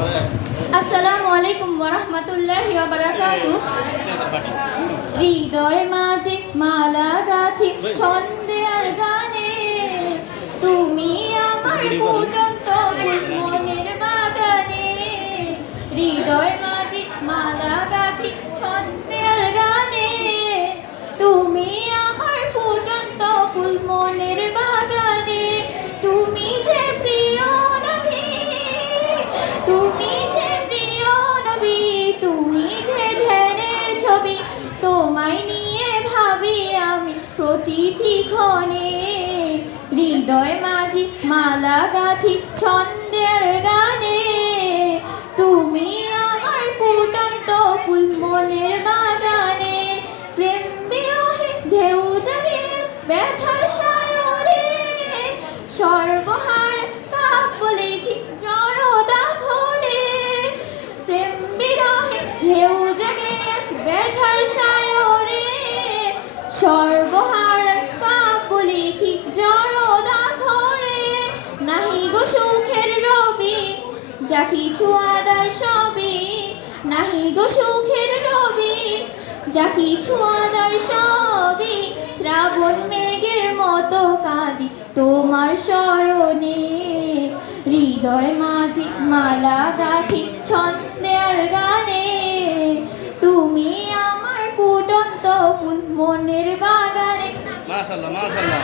আসসালামু আলাইকুম ওয়া রাহমাতুল্লাহি ওয়া বারাকাতুহু। হৃদয় মাঝে মালা গাঁথি ছন্দে আর গানে, তুমি আমার ফুটন্ত ফুল মনের বাগানে। হৃদয় মাঝে মালা গাঁথি ছন্দে আর গানে, তুমি আমার ফুটন্ত ফুল মনের বাগানে। তুমি যে প্রিয় নবী, তুমি যে প্রিয় নবী, তুমি যে ধ্যানের ছবি, তোমায় নিয়ে ভাবি আমি প্রতিটি ক্ষণে। হৃদয় মাঝি মালা গাঁথি ছন্দের গানে, তুমি আমার ফুটন্ত ফুল মনের বাগানে। প্রেম বিরহে ঢেউ জাগে ব্যথার সায়রে, সর্বহার কাব্য লিখি জড়তা ঘরে। প্রেম বিরহে ঢেউ জাগে ব্যথার সায়রে, সর্বহার কাব্য লিখি জড়তা ঘরে। নাহি গো সুখের রবি যা কিছু আদার সবই, নাহি গো সুখের রবি যা কিছু আদার সবই। শ্রাবণ মেঘের মতো কাঁদি তোমার স্মরণে। হৃদয় মাঝি মালা গাঁথি ছন্দের গানে, তুমি আমার ফুটন্ত ফুল মনের বাগানে। মাশাআল্লাহ মাশাআল্লাহ।